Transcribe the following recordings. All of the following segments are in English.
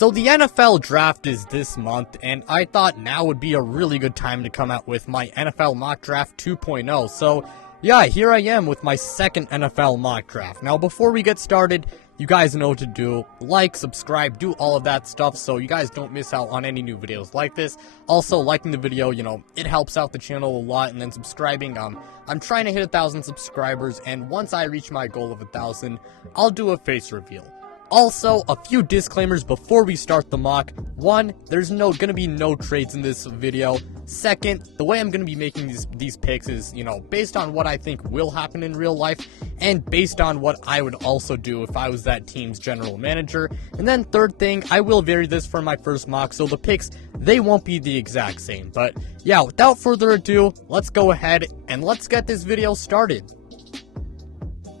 So the NFL draft is this month, and I thought now would be a really good time to come out with my NFL mock draft 2.0. So yeah, here I am with my second NFL mock draft. Now before we get started, you guys know what to do. Like, subscribe, do all of that stuff so you guys don't miss out on any new videos like this. Also, liking the video, it helps out the channel a lot, and then subscribing. I'm trying to hit 1,000 subscribers, and once I reach my goal of 1,000, I'll do a face reveal. Also, a few disclaimers before we start the mock. One, there's gonna be no trades in this video. Second, the way I'm gonna be making these picks is, based on what I think will happen in real life, and based on what I would also do if I was that team's general manager. And then third thing, I will vary this for my first mock, so the picks, they won't be the exact same. But yeah, without further ado, let's go ahead and let's get this video started.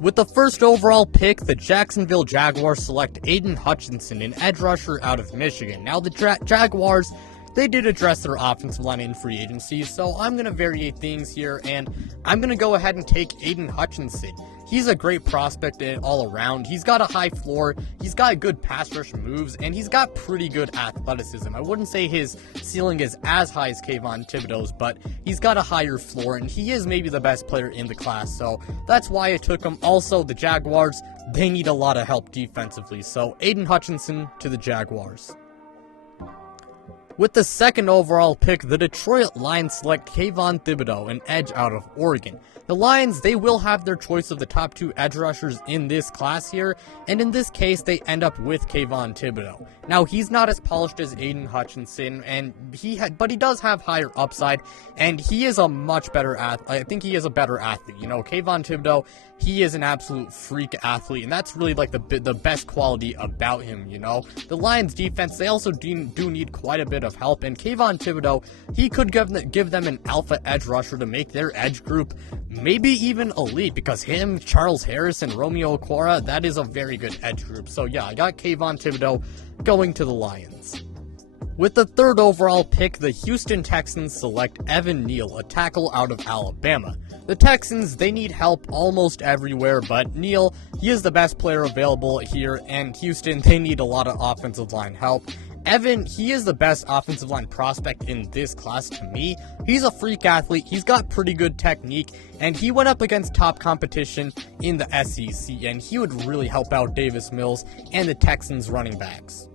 With the first overall pick, the Jacksonville Jaguars select Aiden Hutchinson, an edge rusher out of Michigan. Now, the Jaguars, they did address their offensive line in free agency, so I'm going to vary things here, and I'm going to go ahead and take Aiden Hutchinson. He's a great prospect all around. He's got a high floor, he's got good pass rush moves, and he's got pretty good athleticism. I wouldn't say his ceiling is as high as Kayvon Thibodeau's, but he's got a higher floor, and he is maybe the best player in the class, so that's why I took him. Also, the Jaguars, they need a lot of help defensively, so Aiden Hutchinson to the Jaguars. With the second overall pick, the Detroit Lions select Kayvon Thibodeau, an edge out of Oregon. The Lions, they will have their choice of the top two edge rushers in this class here, and in this case, they end up with Kayvon Thibodeau. Now, he's not as polished as Aiden Hutchinson, but he does have higher upside, and he is a much better athlete. I think he is a better athlete. Kayvon Thibodeau, he is an absolute freak athlete, and that's really like the best quality about him. The Lions defense, they also do need quite a bit of help, and Kayvon Thibodeau, he could give them an alpha edge rusher to make their edge group maybe even elite, because him, Charles Harris, and Romeo Okwara, that is a very good edge group. So yeah, I got Kayvon Thibodeau going to the Lions. With the third overall pick, the Houston Texans select Evan Neal, a tackle out of Alabama. The Texans, they need help almost everywhere, but Neal, he is the best player available here, and Houston, they need a lot of offensive line help. Evan, he is the best offensive line prospect in this class to me. He's a freak athlete, he's got pretty good technique, and he went up against top competition in the SEC, and he would really help out Davis Mills and the Texans running backs.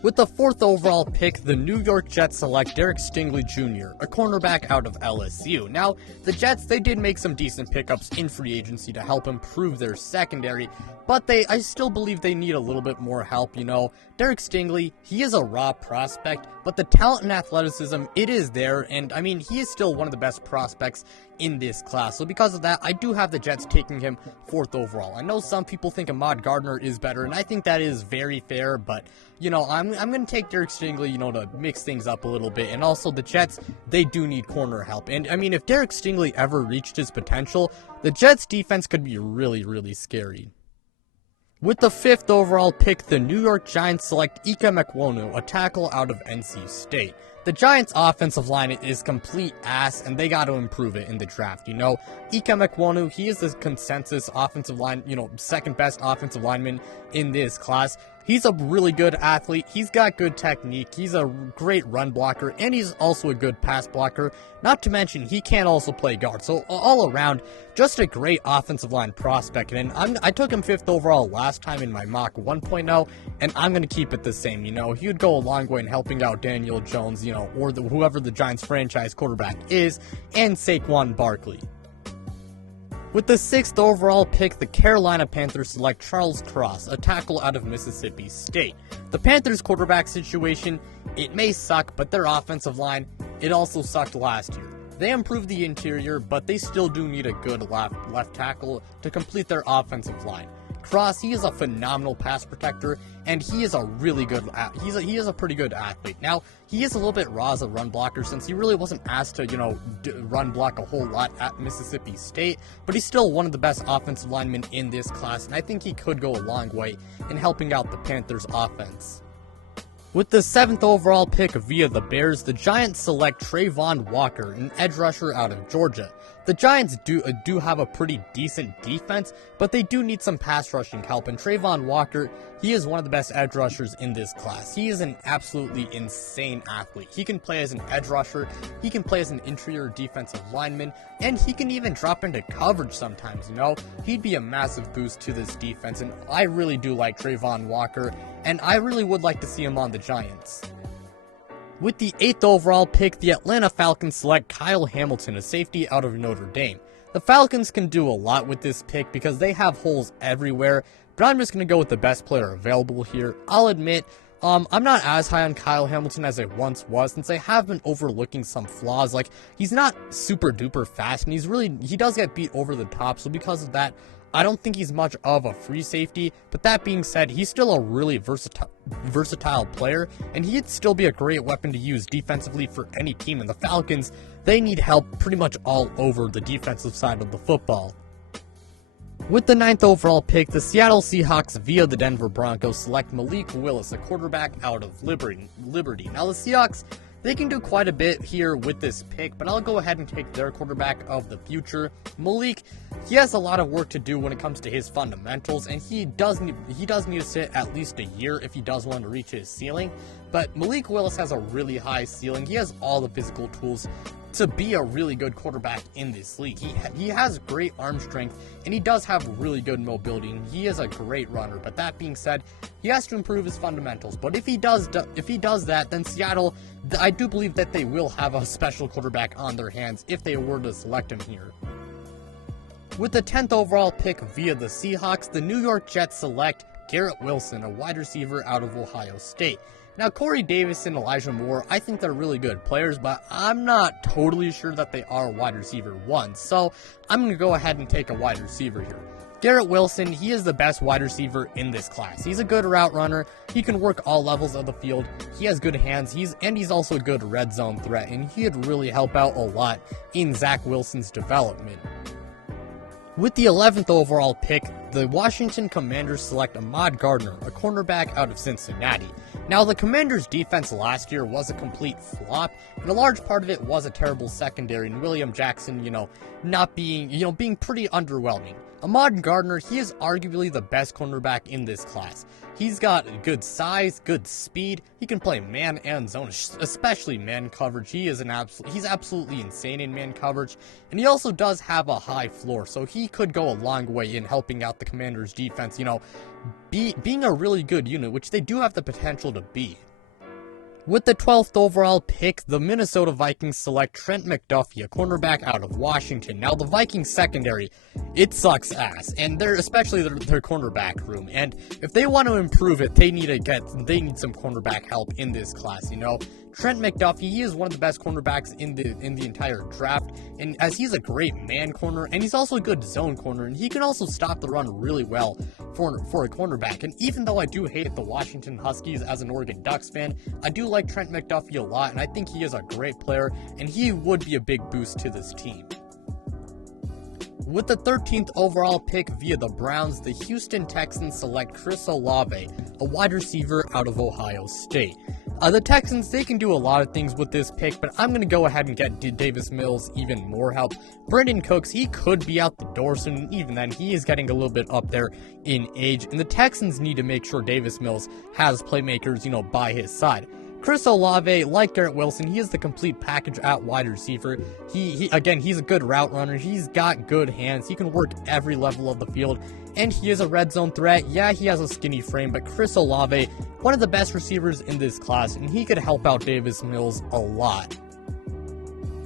With the fourth overall pick, the New York Jets select Derek Stingley Jr., a cornerback out of LSU. Now, the Jets, they did make some decent pickups in free agency to help improve their secondary, but I still believe they need a little bit more help. Derek Stingley, he is a raw prospect, but the talent and athleticism, it is there, and he is still one of the best prospects in this class. So because of that, I do have the Jets taking him fourth overall. I know some people think Ahmad Gardner is better, and I think that is very fair, but I'm going to take Derek Stingley, to mix things up a little bit. And also the Jets, they do need corner help. And if Derek Stingley ever reached his potential, the Jets defense could be really, really scary. With the fifth overall pick, the New York Giants select Ike Mekwonu, a tackle out of NC State. The Giants' offensive line is complete ass, and they got to improve it in the draft. Ike Mekwonu, he is the consensus offensive line, second best offensive lineman in this class. He's a really good athlete, he's got good technique, he's a great run blocker, and he's also a good pass blocker. Not to mention, he can also play guard. So all around, just a great offensive line prospect. And I took him fifth overall last time in my mock 1.0, and I'm going to keep it the same. He would go a long way in helping out Daniel Jones, or whoever the Giants franchise quarterback is, and Saquon Barkley. With the sixth overall pick, the Carolina Panthers select Charles Cross, a tackle out of Mississippi State. The Panthers quarterback situation, it may suck, but their offensive line, it also sucked last year. They improved the interior, but they still do need a good left tackle to complete their offensive line. Cross, he is a phenomenal pass protector, and he is a really good, he is a pretty good athlete. Now, he is a little bit raw as a run blocker since he really wasn't asked to, run block a whole lot at Mississippi State, but he's still one of the best offensive linemen in this class, and I think he could go a long way in helping out the Panthers offense. With the 7th overall pick via the Bears, the Giants select Trayvon Walker, an edge rusher out of Georgia. The Giants do have a pretty decent defense, but they do need some pass rushing help, and Travon Walker, he is one of the best edge rushers in this class. He is an absolutely insane athlete. He can play as an edge rusher, he can play as an interior defensive lineman, and he can even drop into coverage sometimes, you know? He'd be a massive boost to this defense, and I really do like Travon Walker, and I really would like to see him on the Giants. With the 8th overall pick, the Atlanta Falcons select Kyle Hamilton, a safety out of Notre Dame. The Falcons can do a lot with this pick because they have holes everywhere, but I'm just going to go with the best player available here. I'll admit, I'm not as high on Kyle Hamilton as I once was, since I have been overlooking some flaws. Like, he's not super duper fast, and he does get beat over the top, so because of that, I don't think he's much of a free safety, but that being said, he's still a really versatile player, and he'd still be a great weapon to use defensively for any team, and the Falcons, they need help pretty much all over the defensive side of the football. With the 9th overall pick, the Seattle Seahawks via the Denver Broncos select Malik Willis, a quarterback out of Liberty. Now the Seahawks, they can do quite a bit here with this pick, but I'll go ahead and take their quarterback of the future. Malik, he has a lot of work to do when it comes to his fundamentals, and he does need to sit at least a year if he does want to reach his ceiling. But Malik Willis has a really high ceiling. He has all the physical tools to be a really good quarterback in this league. He has great arm strength, and he does have really good mobility, and he is a great runner. But that being said, he has to improve his fundamentals. But if he does that, then Seattle, I do believe that they will have a special quarterback on their hands if they were to select him here. With the 10th overall pick via the Seahawks, the New York Jets select Garrett Wilson, a wide receiver out of Ohio State. Now, Corey Davis and Elijah Moore, I think they're really good players, but I'm not totally sure that they are wide receiver one, so I'm going to go ahead and take a wide receiver here. Garrett Wilson, he is the best wide receiver in this class. He's a good route runner, he can work all levels of the field, he has good hands, he's also a good red zone threat, and he'd really help out a lot in Zach Wilson's development. With the 11th overall pick, the Washington Commanders select Ahmad Gardner, a cornerback out of Cincinnati. Now, the Commanders' defense last year was a complete flop, and a large part of it was a terrible secondary, and William Jackson, being pretty underwhelming. Ahmad Gardner, he is arguably the best cornerback in this class. He's got good size, good speed, he can play man and zone, especially man coverage. He's absolutely insane in man coverage, and he also does have a high floor, so he could go a long way in helping out the Commanders' defense, being a really good unit, which they do have the potential to be. With the 12th overall pick, the Minnesota Vikings select Trent McDuffie, a cornerback out of Washington. Now, the Vikings secondary, it sucks ass, and especially their cornerback room. And if they want to improve it, they need some cornerback help in this class. Trent McDuffie, he is one of the best cornerbacks in the entire draft, and as he's a great man corner, and he's also a good zone corner, and he can also stop the run really well for a cornerback. And even though I do hate the Washington Huskies as an Oregon Ducks fan, I do like Trent McDuffie a lot, and I think he is a great player, and he would be a big boost to this team. With the 13th overall pick via the Browns, the Houston Texans select Chris Olave, a wide receiver out of Ohio State. The Texans, they can do a lot of things with this pick, but I'm going to go ahead and get Davis Mills even more help. Brandon Cooks, he could be out the door soon, even then, he is getting a little bit up there in age, and the Texans need to make sure Davis Mills has playmakers, by his side. Chris Olave, like Garrett Wilson, he is the complete package at wide receiver. He's a good route runner. He's got good hands. He can work every level of the field, and he is a red zone threat. Yeah, he has a skinny frame, but Chris Olave, one of the best receivers in this class, and he could help out Davis Mills a lot.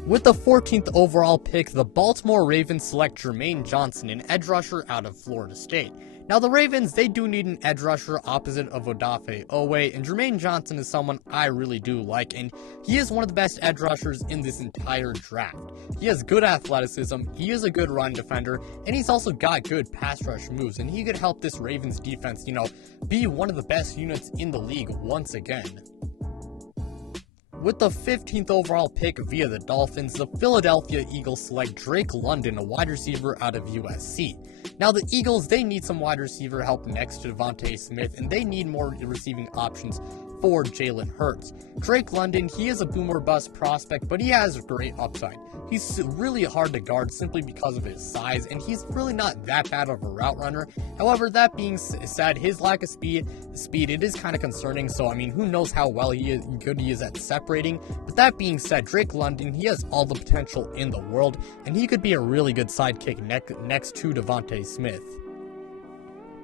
With the 14th overall pick, the Baltimore Ravens select Jermaine Johnson, an edge rusher out of Florida State. Now, the Ravens, they do need an edge rusher opposite of Odafe Owe, and Jermaine Johnson is someone I really do like, and he is one of the best edge rushers in this entire draft. He has good athleticism, he is a good run defender, and he's also got good pass rush moves, and he could help this Ravens defense, be one of the best units in the league once again. With the 15th overall pick via the Dolphins, the Philadelphia Eagles select Drake London, a wide receiver out of USC. Now, the Eagles, they need some wide receiver help next to Devontae Smith, and they need more receiving options for Jalen Hurts. Drake London, he is a boomer bust prospect, but he has great upside. He's really hard to guard simply because of his size, and he's really not that bad of a route runner. However, that being said, his lack of speed, it is kind of concerning, so I mean, who knows how good he is at separating. But that being said, Drake London, he has all the potential in the world, and he could be a really good sidekick next to Devontae Smith.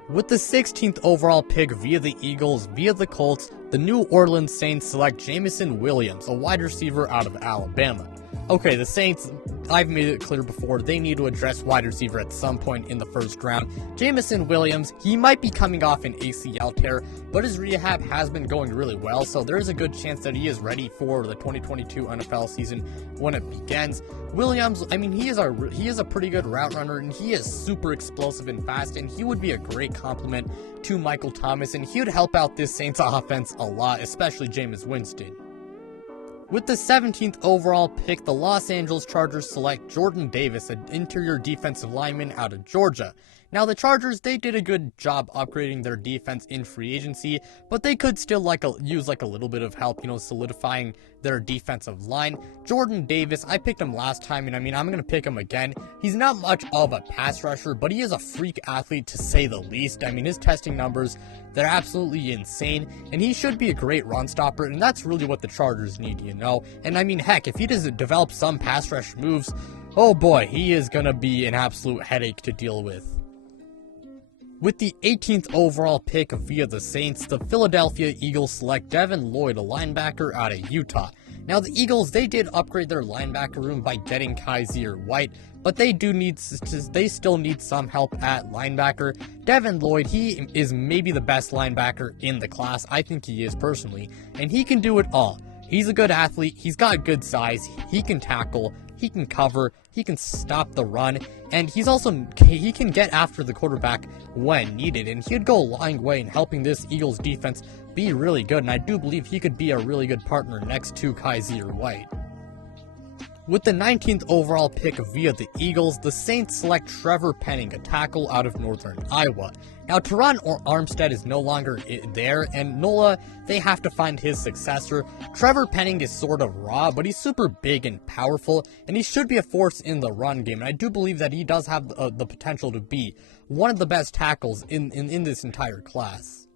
With the 16th overall pick via the Eagles, via the Colts, the New Orleans Saints select Jameson Williams, a wide receiver out of Alabama. Okay, the Saints, I've made it clear before, they need to address wide receiver at some point in the first round. Jameson Williams, he might be coming off an ACL tear, but his rehab has been going really well, so there is a good chance that he is ready for the 2022 NFL season when it begins. Williams, I mean, he is a pretty good route runner, and he is super explosive and fast, and he would be a great complement to Michael Thomas, and he would help out this Saints offense a lot, especially Jameis Winston. With the 17th overall pick, the Los Angeles Chargers select Jordan Davis, an interior defensive lineman out of Georgia. Now, the Chargers, they did a good job upgrading their defense in free agency, but they could still use a little bit of help, solidifying their defensive line. Jordan Davis, I picked him last time, and I mean, I'm going to pick him again. He's not much of a pass rusher, but he is a freak athlete to say the least. I mean, his testing numbers, they're absolutely insane, and he should be a great run stopper, and that's really what the Chargers need, And I mean, heck, if he doesn't develop some pass rush moves, oh boy, he is going to be an absolute headache to deal with. With the 18th overall pick via the Saints, the Philadelphia Eagles select Devin Lloyd, a linebacker out of Utah. Now, the Eagles, they did upgrade their linebacker room by getting Kaiser White, but they still need some help at linebacker. Devin Lloyd, he is maybe the best linebacker in the class. I think he is personally, and he can do it all. He's a good athlete, he's got good size, he can tackle, he can cover, he can stop the run, and he can get after the quarterback when needed, and he'd go a long way in helping this Eagles defense be really good, and I do believe he could be a really good partner next to Kaiser White. With the 19th overall pick via the Eagles, the Saints select Trevor Penning, a tackle out of Northern Iowa. Now, Teron Armstead is no longer there, and NOLA, they have to find his successor. Trevor Penning is sort of raw, but he's super big and powerful, and he should be a force in the run game, and I do believe that he does have the potential to be one of the best tackles in this entire class.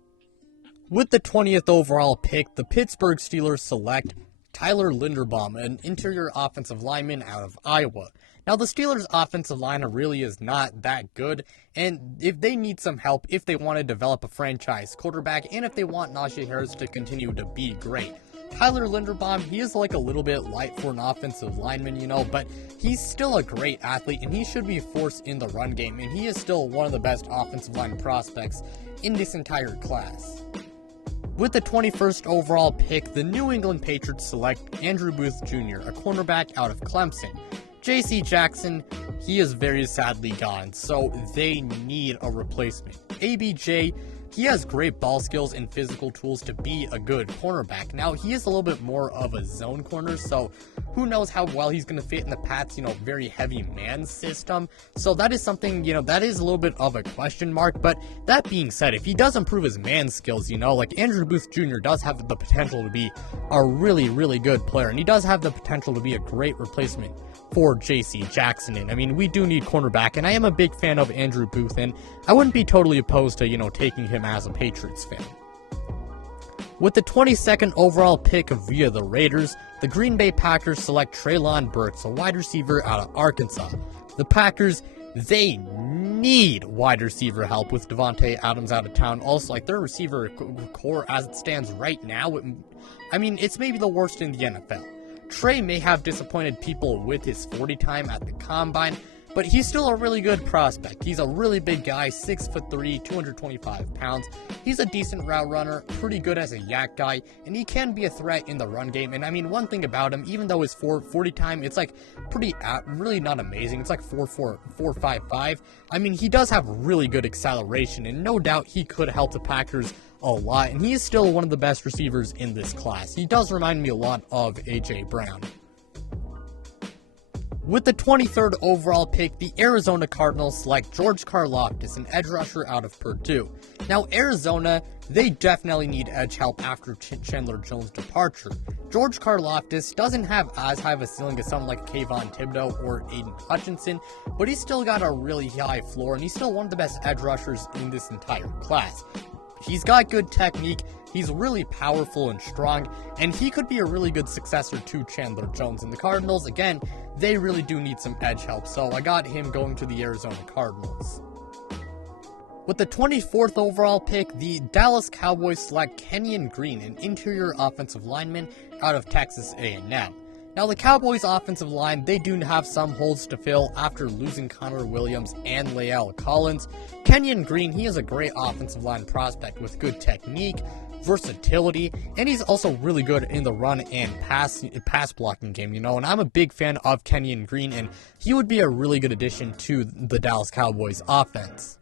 With the 20th overall pick, the Pittsburgh Steelers select Tyler Linderbaum, an interior offensive lineman out of Iowa. Now, the Steelers' offensive line really is not that good, and if they need some help, if they want to develop a franchise quarterback, and if they want Najee Harris to continue to be great, Tyler Linderbaum, he is a little bit light for an offensive lineman, but he's still a great athlete, and he should be a force in the run game, and he is still one of the best offensive line prospects in this entire class. With the 21st overall pick, the New England Patriots select Andrew Booth Jr., a cornerback out of Clemson. J.C. Jackson, he is very sadly gone, so they need a replacement. ABJ, he has great ball skills and physical tools to be a good cornerback. Now, he is a little bit more of a zone corner, so who knows how well he's going to fit in the Pats, very heavy man system. So that is something, that is a little bit of a question mark. But that being said, if he does improve his man skills, Andrew Booth Jr. does have the potential to be a really, really good player. And he does have the potential to be a great replacement for J.C. Jackson. And I mean, we do need cornerback, and I am a big fan of Andrew Booth, and I wouldn't be totally opposed to, taking him as a Patriots fan. With the 22nd overall pick via the Raiders, the Green Bay Packers select Treylon Burks, a wide receiver out of Arkansas. The Packers, they need wide receiver help with Devontae Adams out of town. Also, their receiver core as it stands right now, I mean, it's maybe the worst in the NFL. Trey may have disappointed people with his 40 time at the combine, but he's still a really good prospect. He's a really big guy, 6'3", 225 pounds. He's a decent route runner, pretty good as a yak guy, and he can be a threat in the run game. And I mean, one thing about him, even though his 40 time, it's really not amazing. It's 4.55. I mean, he does have really good acceleration, and no doubt he could help the Packers a lot, and he is still one of the best receivers in this class. He does remind me a lot of A.J. Brown. With the 23rd overall pick, the Arizona Cardinals select George Karlaftis, an edge rusher out of Purdue. Now, Arizona, they definitely need edge help after Chandler Jones' departure. George Karlaftis doesn't have as high of a ceiling as someone like Kayvon Thibodeaux or Aiden Hutchinson, but he's still got a really high floor, and he's still one of the best edge rushers in this entire class. He's got good technique, he's really powerful and strong, and he could be a really good successor to Chandler Jones. And the Cardinals, again, they really do need some edge help, so I got him going to the Arizona Cardinals. With the 24th overall pick, the Dallas Cowboys select Kenyon Green, an interior offensive lineman out of Texas A&M. Now, the Cowboys' offensive line, they do have some holes to fill after losing Connor Williams and Lael Collins. Kenyon Green, he is a great offensive line prospect with good technique, versatility, and he's also really good in the run and pass blocking game, and I'm a big fan of Kenyon Green, and he would be a really good addition to the Dallas Cowboys offense.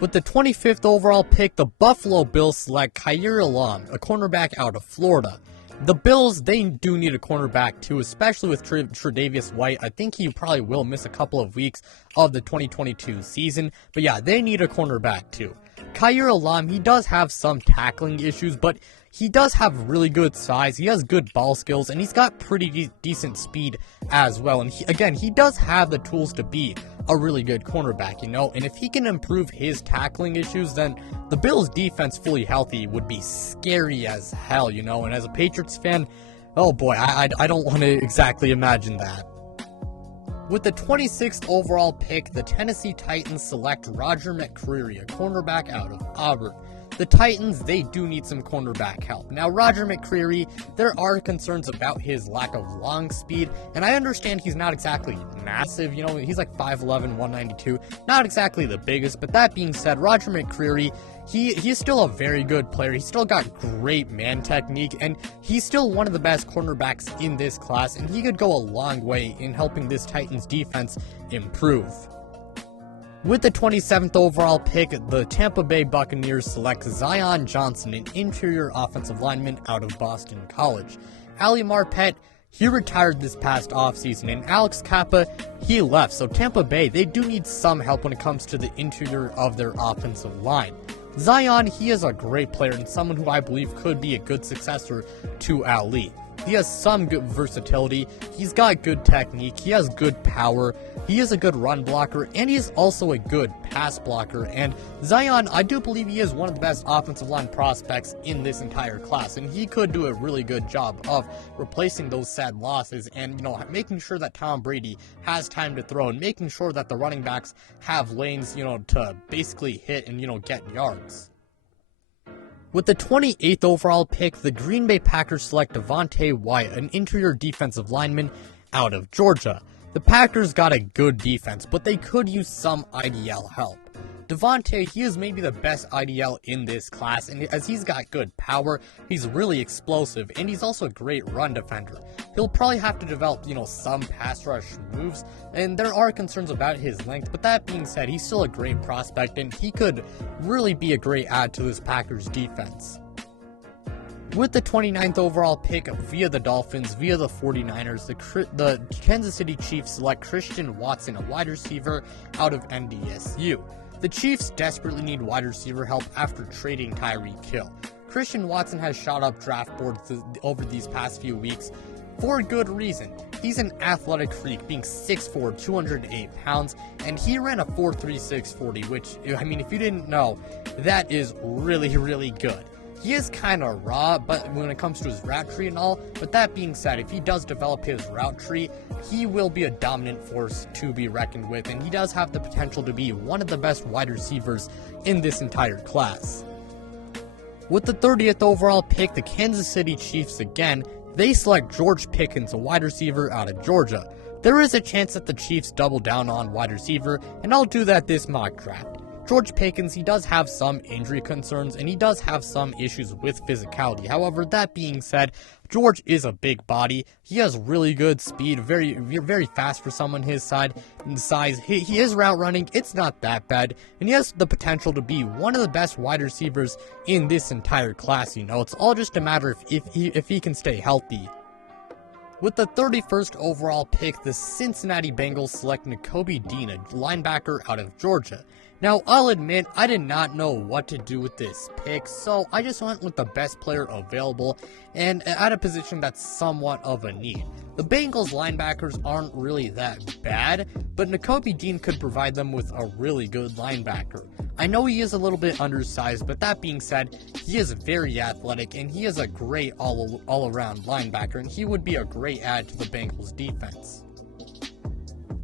With the 25th overall pick, the Buffalo Bills select Kaiir Elam, a cornerback out of Florida. The Bills, they do need a cornerback too, especially with Tre'Davious White. I think he probably will miss a couple of weeks of the 2022 season, but yeah, they need a cornerback too. Kaiir Elam, he does have some tackling issues, but he does have really good size, he has good ball skills, and he's got pretty decent speed as well. And he does have the tools to be a really good cornerback, and if he can improve his tackling issues, then the Bills' defense fully healthy would be scary as hell, and as a Patriots fan, oh boy, I don't want to exactly imagine that. With the 26th overall pick, the Tennessee Titans select Roger McCreary, a cornerback out of Auburn. The Titans, they do need some cornerback help. Now, Roger McCreary, there are concerns about his lack of long speed, and I understand he's not exactly massive, he's like 5'11", 192, not exactly the biggest, but that being said, Roger McCreary, he's still a very good player. He's still got great man technique, and he's still one of the best cornerbacks in this class, and he could go a long way in helping this Titans defense improve. With the 27th overall pick, the Tampa Bay Buccaneers select Zion Johnson, an interior offensive lineman out of Boston College. Ali Marpet, he retired this past offseason, and Alex Kappa, he left. So Tampa Bay, they do need some help when it comes to the interior of their offensive line. Zion, he is a great player and someone who I believe could be a good successor to Ali. He has some good versatility, he's got good technique, he has good power, he is a good run blocker, and he is also a good pass blocker. And Zion, I do believe he is one of the best offensive line prospects in this entire class, and he could do a really good job of replacing those sad losses and, making sure that Tom Brady has time to throw and making sure that the running backs have lanes, to basically hit and, get yards. With the 28th overall pick, the Green Bay Packers select Devonte Wyatt, an interior defensive lineman out of Georgia. The Packers got a good defense, but they could use some IDL help. Devonte, he is maybe the best IDL in this class, and as he's got good power, he's really explosive, and he's also a great run defender. He'll probably have to develop, some pass rush moves, and there are concerns about his length, but that being said, he's still a great prospect, and he could really be a great add to this Packers defense. With the 29th overall pick via the Dolphins, via the 49ers, the Kansas City Chiefs select Christian Watson, a wide receiver out of NDSU. The Chiefs desperately need wide receiver help after trading Tyreek Hill. Christian Watson has shot up draft boards over these past few weeks for good reason. He's an athletic freak, being 6'4", 208 pounds, and he ran a 4.36 40, which, if you didn't know, that is really, really good. He is kind of raw, but when it comes to his route tree and all, but that being said, if he does develop his route tree, he will be a dominant force to be reckoned with, and he does have the potential to be one of the best wide receivers in this entire class. With the 30th overall pick, the Kansas City Chiefs again, they select George Pickens, a wide receiver out of Georgia. There is a chance that the Chiefs double down on wide receiver, and I'll do that this mock draft. George Pickens, he does have some injury concerns, and he does have some issues with physicality. However, that being said, George is a big body. He has really good speed, very, very fast for someone his size. He is route running, it's not that bad, and he has the potential to be one of the best wide receivers in this entire class. It's all just a matter of if he can stay healthy. With the 31st overall pick, the Cincinnati Bengals select Nakobe Dean, a linebacker out of Georgia. Now, I'll admit, I did not know what to do with this pick, so I just went with the best player available, and at a position that's somewhat of a need. The Bengals linebackers aren't really that bad, but Nakobe Dean could provide them with a really good linebacker. I know he is a little bit undersized, but that being said, he is very athletic, and he is a great all-around linebacker, and he would be a great add to the Bengals defense.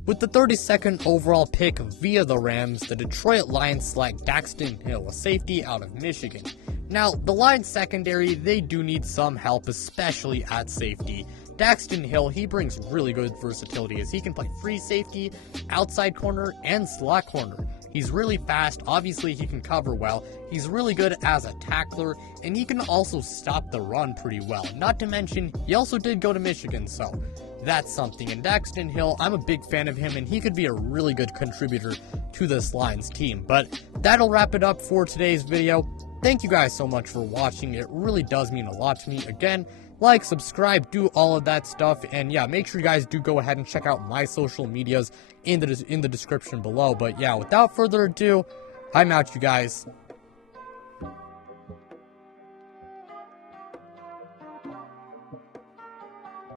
With the 32nd overall pick via the Rams, the Detroit Lions select Daxton Hill, a safety out of Michigan. Now, the Lions secondary, they do need some help, especially at safety. Daxton Hill, he brings really good versatility as he can play free safety, outside corner, and slot corner. He's really fast, obviously he can cover well, he's really good as a tackler, and he can also stop the run pretty well. Not to mention, he also did go to Michigan, so that's something. And Daxton Hill, I'm a big fan of him, and he could be a really good contributor to this Lions team. But that'll wrap it up for today's video. Thank you guys so much for watching. It really does mean a lot to me. Again, like, subscribe, do all of that stuff, and yeah, make sure you guys do go ahead and check out my social medias in the description below. But yeah, without further ado, I'm out, you guys.